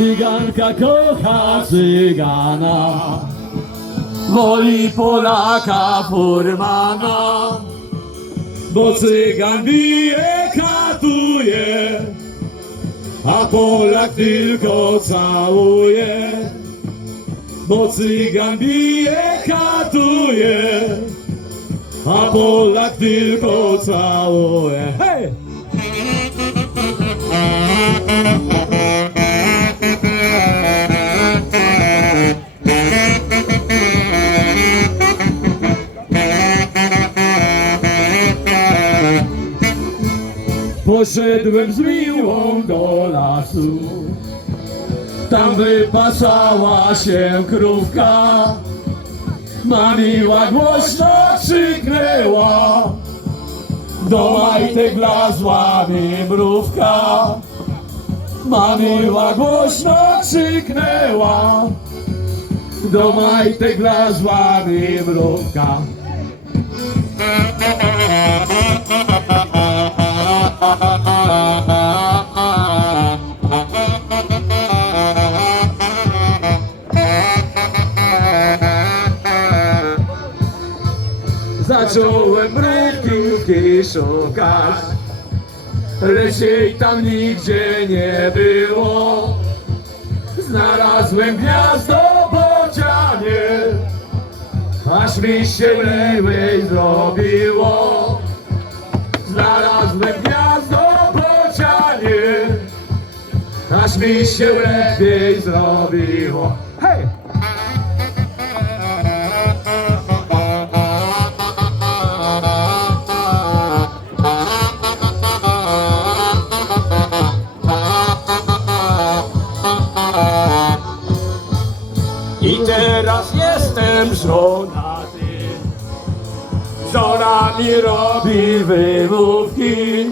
Cyganka kocha cygana. Woli Polaka furmana. Bo cygan bije, katuje. A Polak tylko całuje. Bo cygan bije, katuje. A Polak tylko całuje. Hej! Poszedłem z miłą do lasu. Tam wypasała się krówka. Mamiła głośno krzyknęła. Do majtek wlazła mi mrówka Mamiła głośno krzyknęła. Do majtek wlazła mi mrówka Zacząłem mrówki szukać Lecz jej tam nigdzie nie było. Znalazłem gniazdo bocianie Aż mi się lewej zrobiło. Znalazłem gniazdo bocianie Aż mi się lepiej zrobiło. Hej! Jestem żonaty Żona mi robi wymówki.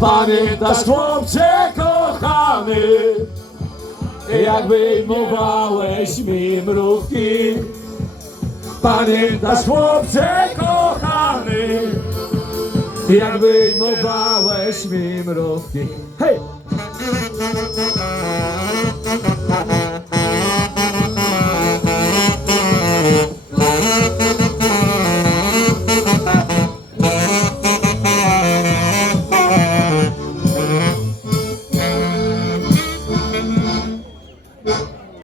Pamiętasz chłopcze kochany Jak wyjmowałeś mi mrówki. Pamiętasz chłopcze kochany Jak wyjmowałeś mi mrówki. Hej!